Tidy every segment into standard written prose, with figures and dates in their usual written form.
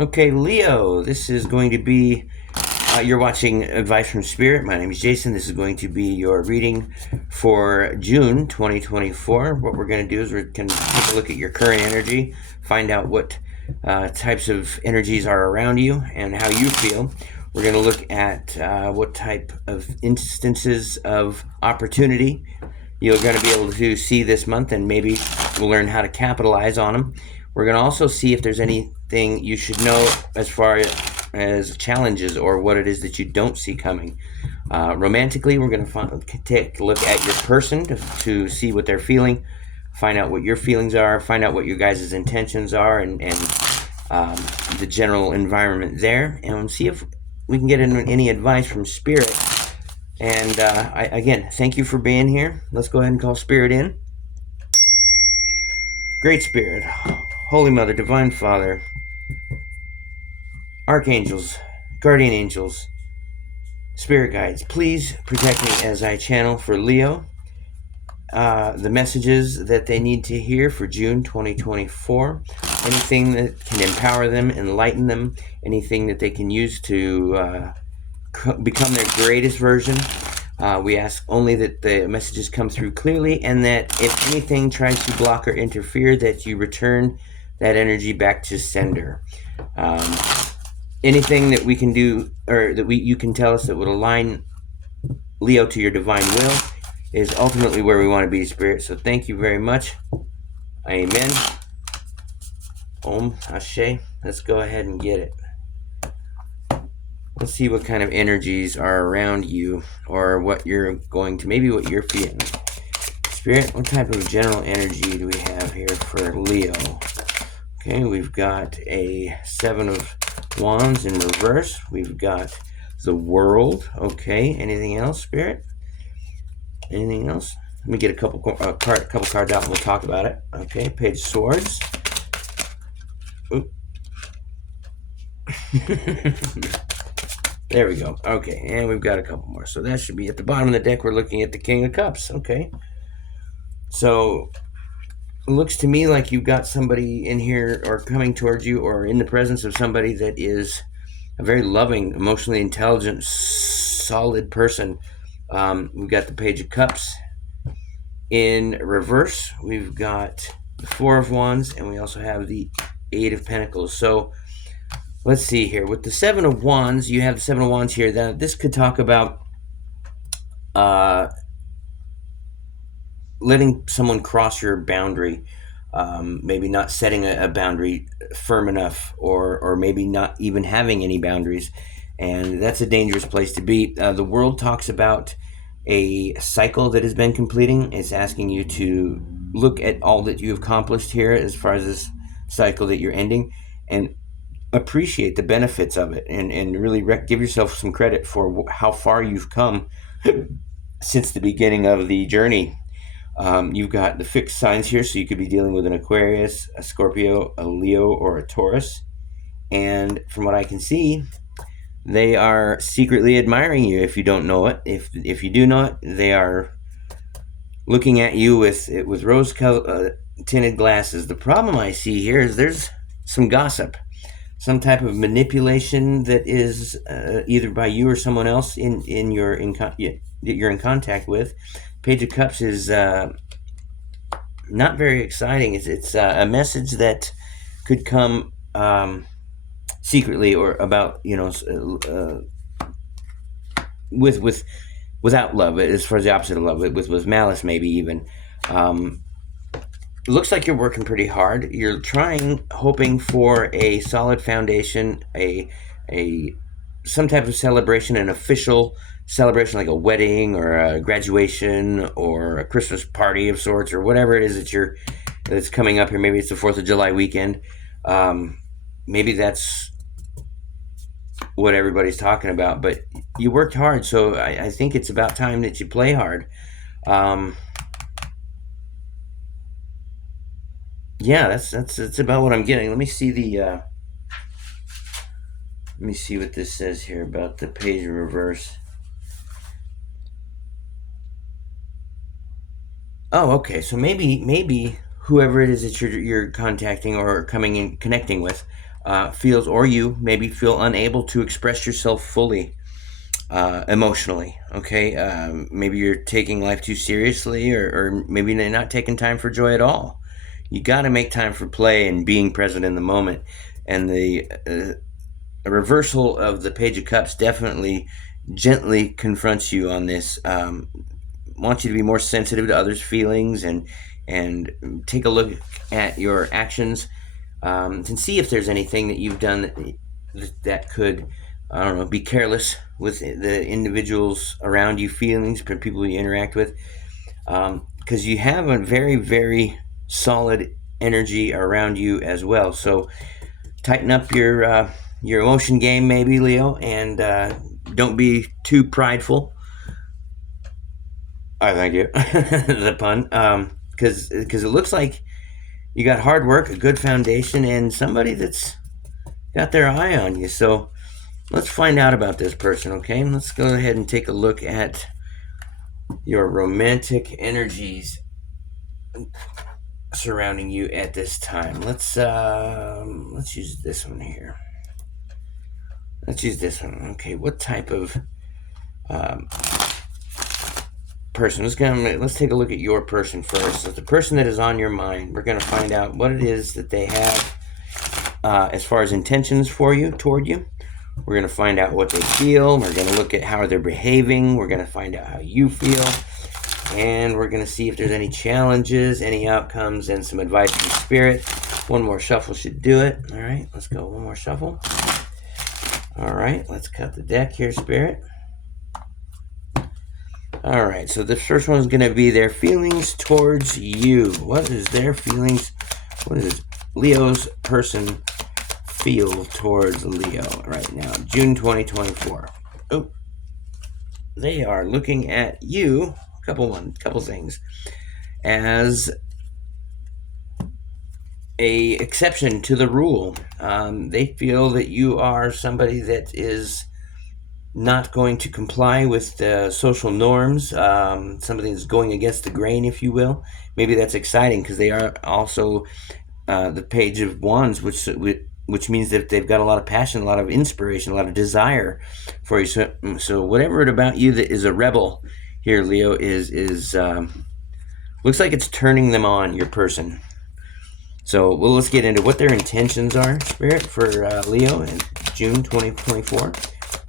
Okay, Leo, this is going to be, you're watching Advice from Spirit. My name is Jason. This is going to be your reading for June 2024. What we're going to do is we're going to take a look at your current energy, find out what types of energies are around you and how you feel. We're going to look at what type of instances of opportunity you're going to be able to see this month, and maybe we'll learn how to capitalize on them. We're going to also see if there's anything you should know as far as challenges or what it is that you don't see coming. Romantically, we're going to take a look at your person to see what they're feeling, find out what your feelings are, find out what your guys' intentions are, and the general environment there, and see if we can get any advice from Spirit. And again, thank you for being here. Let's go ahead and call Spirit in. Great Spirit, Holy Mother, Divine Father, Archangels, Guardian Angels, Spirit Guides, please protect me as I channel for Leo the messages that they need to hear for June 2024. Anything that can empower them, enlighten them, anything that they can use to become their greatest version. We ask only that the messages come through clearly, and that if anything tries to block or interfere, that you return that energy back to sender. Anything that we can do, or that you can tell us that would align Leo to your divine will, is ultimately where we want to be, Spirit. So thank you very much. Amen. Om Ashe. Let's go ahead and get it. Let's see what kind of energies are around you, or what you're going to, maybe what you're feeling. Spirit, what type of general energy do we have here for Leo? Okay, we've got a 7 of Wands in reverse. We've got the World. Okay, anything else, Spirit? Anything else? Let me get a couple cards out and we'll talk about it. Okay, Page of Swords. Oop. There we go. Okay, and we've got a couple more. So that should be at the bottom of the deck. We're looking at the King of Cups. Okay. So it looks to me like you've got somebody in here, or coming towards you, or in the presence of somebody that is a very loving, emotionally intelligent, solid person. We've got the Page of Cups in reverse. We've got the 4 of Wands, and we also have the 8 of Pentacles. So let's see here. With the 7 of Wands, you have the 7 of Wands here. This could talk about letting someone cross your boundary, maybe not setting a boundary firm enough, or maybe not even having any boundaries. And that's a dangerous place to be. The World talks about a cycle that has been completing. It's asking you to look at all that you've accomplished here as far as this cycle that you're ending, and appreciate the benefits of it, and really give yourself some credit for how far you've come since the beginning of the journey. You've got the fixed signs here, so you could be dealing with an Aquarius, a Scorpio, a Leo, or a Taurus. And from what I can see, they are secretly admiring you if you don't know it. If you do know it, they are looking at you with rose tinted glasses. The problem I see here is there's some gossip, some type of manipulation that is either by you or someone else that you're in contact with. Page of Cups is not very exciting. It's a message that could come secretly, or about, without love, as far as the opposite of love, with malice, maybe even. It looks like you're working pretty hard. You're hoping for a solid foundation, some type of celebration, an official celebration, like a wedding or a graduation or a Christmas party of sorts, or whatever it is that's coming up here. Maybe it's the 4th of July weekend. Maybe that's what everybody's talking about, but you worked hard, so I think it's about time that you play hard. Yeah, that's about what I'm getting. Let me see what this says here about the Page in reverse. Oh, okay. So maybe whoever it is that you're contacting or coming in connecting with, feels, or you maybe feel unable to express yourself fully emotionally. Okay, maybe you're taking life too seriously, or maybe you're not taking time for joy at all. You got to make time for play and being present in the moment. And the a reversal of the Page of Cups definitely gently confronts you on this. Wants you to be more sensitive to others' feelings, and take a look at your actions, and see if there's anything that you've done that could, I don't know, be careless with the individuals around you, feelings, people you interact with, because you have a very, very solid energy around you as well. So tighten up your emotion game, maybe, Leo, and don't be too prideful. I thank you. The pun, because it looks like you got hard work, a good foundation, and somebody that's got their eye on you. So let's find out about this person, okay? Let's go ahead and take a look at your romantic energies surrounding you at this time. Let's use this one here. Let's use this one. Okay, what type of person? Let's take a look at your person first. So the person that is on your mind, we're gonna find out what it is that they have as far as intentions for you, toward you. We're gonna find out what they feel. We're gonna look at how they're behaving. We're gonna find out how you feel, and we're gonna see if there's any challenges, any outcomes, and some advice from Spirit. One more shuffle should do it. All right, let's go. One more shuffle. All right, let's cut the deck here, Spirit. All right, so the first one is going to be their feelings towards you. What is their feelings? What does Leo's person feel towards Leo right now? June 2024. Oh, they are looking at you, couple things, as a exception to the rule. They feel that you are somebody that is not going to comply with the social norms, somebody that's going against the grain, if you will. Maybe that's exciting because they are also the Page of Wands, which means that they've got a lot of passion, a lot of inspiration, a lot of desire for you. So whatever it about you that is a rebel here, Leo, is looks like it's turning them on, your person. So let's get into what their intentions are, Spirit, for Leo in June 2024.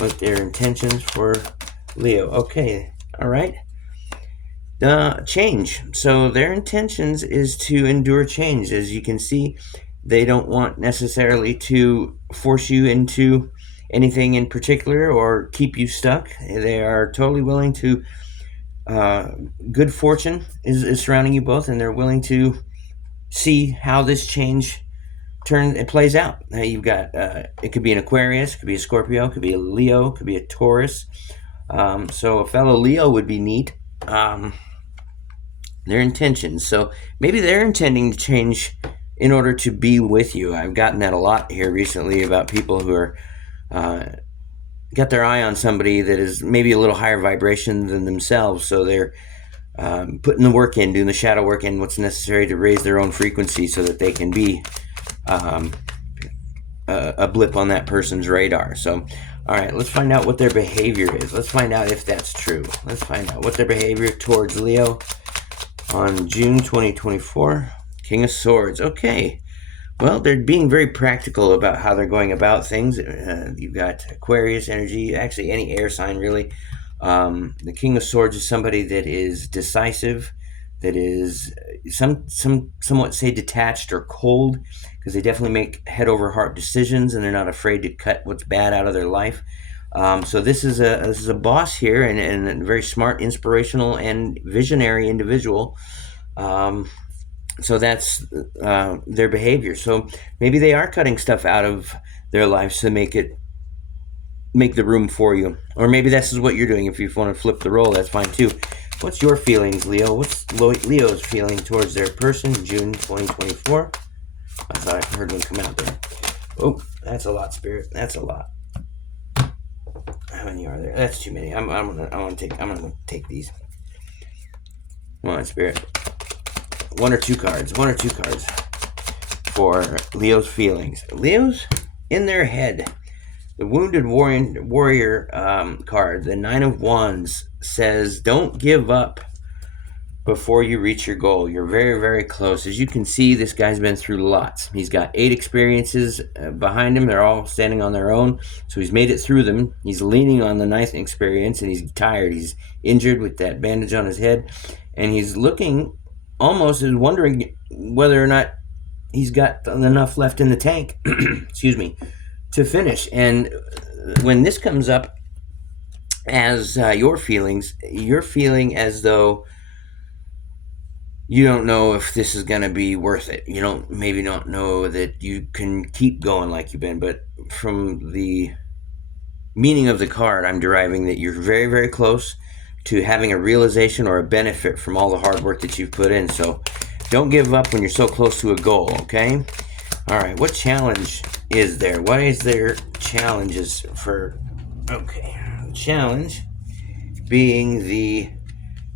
What their intentions for Leo. Okay, all right. Change. So their intentions is to endure change. As you can see, they don't want necessarily to force you into anything in particular or keep you stuck. They are totally willing to, good fortune is surrounding you both, and they're willing to see how this change it plays out. You've got it could be an Aquarius, it could be a Scorpio, it could be a Leo, it could be a Taurus. So a fellow Leo would be neat. Their intentions. So maybe they're intending to change in order to be with you. I've gotten that a lot here recently about people who are got their eye on somebody that is maybe a little higher vibration than themselves. So they're putting the work in, doing the shadow work in, what's necessary to raise their own frequency so that they can be a blip on that person's radar. So, all right, let's find out what their behavior is. Let's find out if that's true. Let's find out what their behavior towards Leo on June 2024. King of Swords. Okay. Well, they're being very practical about how they're going about things. You've got Aquarius energy, actually any air sign, really. The King of Swords is somebody that is decisive, that is somewhat say detached or cold, because they definitely make head over heart decisions, and they're not afraid to cut what's bad out of their life. So this is a boss here, and a very smart, inspirational, and visionary individual. So that's their behavior. So maybe they are cutting stuff out of their lives to make the room for you, or maybe this is what you're doing. If you want to flip the role, that's fine too. What's your feelings, Leo? What's Leo's feeling towards their person, June 2024? I thought I heard one come out there. Oh, that's a lot, Spirit. That's a lot. How many are there? That's too many. I'm gonna take these. Come on, Spirit. One or two cards for Leo's feelings. Leo's in their head. The Wounded Warrior card, the Nine of Wands, says don't give up before you reach your goal. You're very, very close. As you can see, this guy's been through lots. He's got 8 experiences behind him. They're all standing on their own. So he's made it through them. He's leaning on the 9th experience, and he's tired. He's injured with that bandage on his head. And he's looking almost and wondering whether or not he's got enough left in the tank, excuse me, to finish. And when this comes up as your feelings, you're feeling as though you don't know if this is going to be worth it. You don't know that you can keep going like you've been. But from the meaning of the card, I'm deriving that you're very, very close to having a realization or a benefit from all the hard work that you've put in. So don't give up when you're so close to a goal, okay? All right, what challenge is there? What is there challenges for? Okay, challenge being the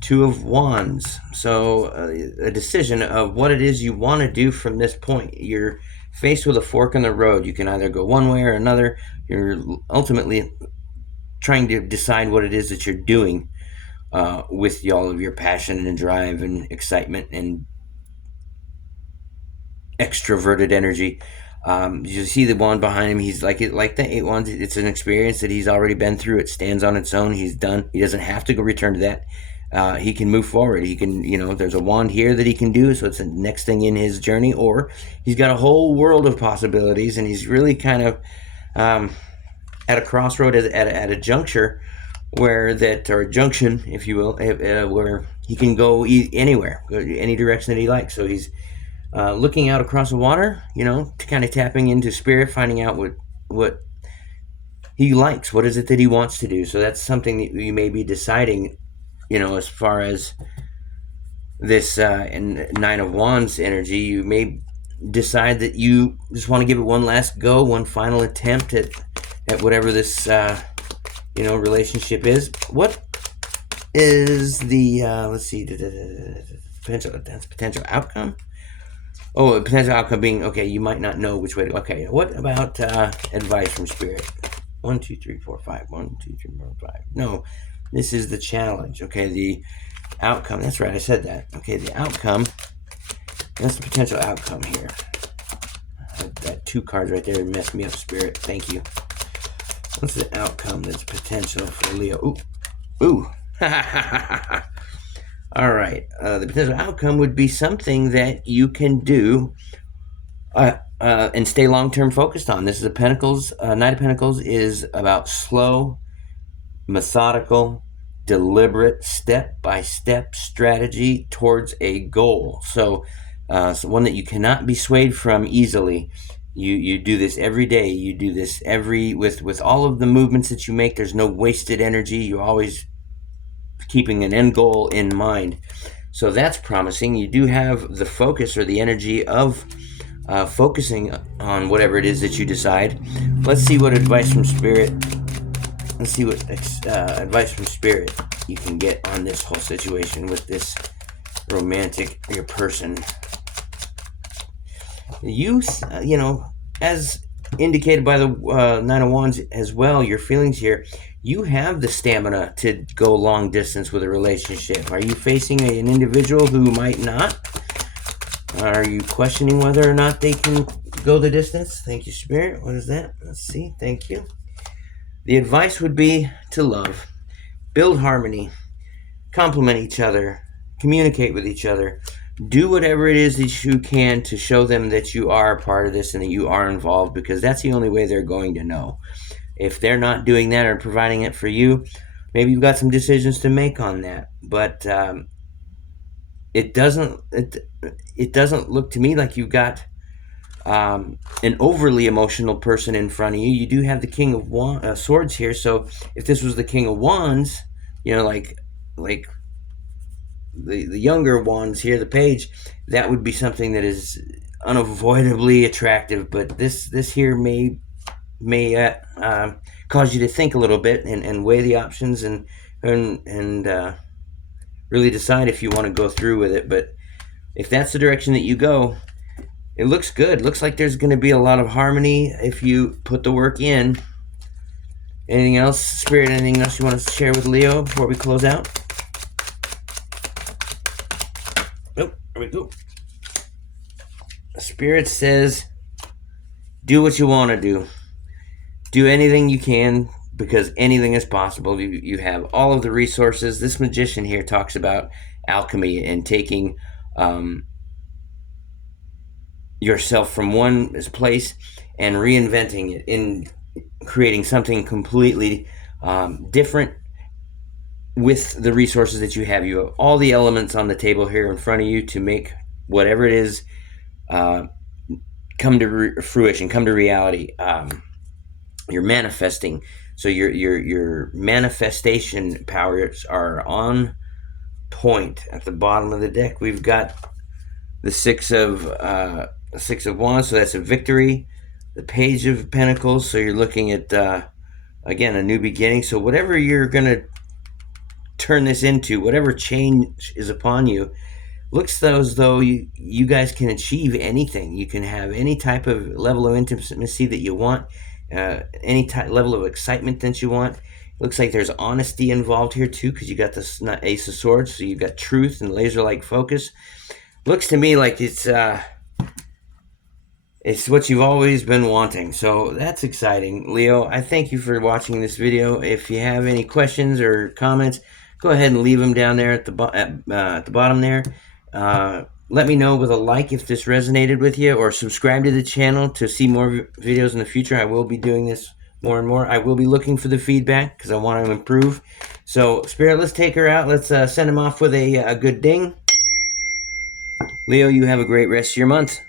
Two of Wands. So a decision of what it is you want to do from this point. You're faced with a fork in the road. You can either go one way or another. You're ultimately trying to decide what it is that you're doing with all of your passion and drive and excitement and extroverted energy. You see the wand behind him. He's like the 8 wands. It's an experience that he's already been through. It stands on its own. He's done. He doesn't have to go return to that. He can move forward. He can, there's a wand here that he can do, so it's the next thing in his journey. Or he's got a whole world of possibilities, and he's really kind of at a crossroad, at a juncture or a junction, if you will, where he can go anywhere, any direction that he likes. So he's looking out across the water, kind of tapping into spirit, finding out what he likes. What is it that he wants to do? So that's something that you may be deciding, as far as this Nine of Wands energy. You may decide that you just want to give it one last go, one final attempt at whatever this, relationship is. What is the, let's see, potential outcome? Oh, a potential outcome being, okay, you might not know which way to go. Okay, what about advice from Spirit? 1, 2, 3, 4, 5. 1, 2, 3, 4, 5. No, this is the challenge. Okay, the outcome. That's right, I said that. Okay, the outcome. That's the potential outcome here. That 2 cards right there messed me up, Spirit. Thank you. What's the outcome that's potential for Leo? Ooh. All right. The potential outcome would be something that you can do and stay long-term focused on. This is a Pentacles. Knight of Pentacles is about slow, methodical, deliberate, step-by-step strategy towards a goal. So one that you cannot be swayed from easily. You do this every day. You do this with all of the movements that you make. There's no wasted energy. You always keeping an end goal in mind. So that's promising. You do have the focus or the energy of focusing on whatever it is that you decide. Let's see what advice from Spirit. Let's see what advice from Spirit you can get on this whole situation with this romantic person. The youth, as indicated by the Nine of Wands as well, your feelings here, you have the stamina to go long distance with a relationship. Are you facing an individual who might not? Are you questioning whether or not they can go the distance? Thank you, Spirit. What is that? Let's see. Thank you. The advice would be to love, build harmony, compliment each other, communicate with each other, do whatever it is that you can to show them that you are a part of this and that you are involved, because that's the only way they're going to know. If they're not doing that or providing it for you, maybe you've got some decisions to make on that. But it doesn't look to me like you've got an overly emotional person in front of you. You do have the King of Swords here. So if this was the King of Wands, like the younger wands here, the Page, that would be something that is unavoidably attractive. But this here may cause you to think a little bit and weigh the options and really decide if you want to go through with it. But if that's the direction that you go, It looks good. Looks like there's going to be a lot of harmony if you put the work in. Anything else, Spirit? Anything else you want to share with Leo before we close out? Nope. There we go. Spirit says, do what you want to do. Do anything you can, because anything is possible. You have all of the resources. This magician here talks about alchemy and taking yourself from one place and reinventing it in creating something completely different with the resources that you have. You have all the elements on the table here in front of you to make whatever it is come to fruition, come to reality. You're manifesting, so your manifestation powers are on point. At the bottom of the deck, we've got the Six of Wands, so that's a victory. The Page of Pentacles, so you're looking at again a new beginning. So whatever you're gonna turn this into, whatever change is upon you, looks as though you guys can achieve anything. You can have any type of level of intimacy that you want, any level of excitement that you want. Looks like there's honesty involved here too, because you got this Ace of Swords, so you've got truth and laser-like focus. Looks to me like it's what you've always been wanting. So that's exciting, Leo. I thank you for watching this video. If you have any questions or comments, go ahead and leave them down there at the bottom there. Let me know with a like if this resonated with you, or subscribe to the channel to see more videos in the future. I will be doing this more and more. I will be looking for the feedback because I want to improve. So, Spirit, let's take her out. Let's send him off with a good ding. Leo, you have a great rest of your month.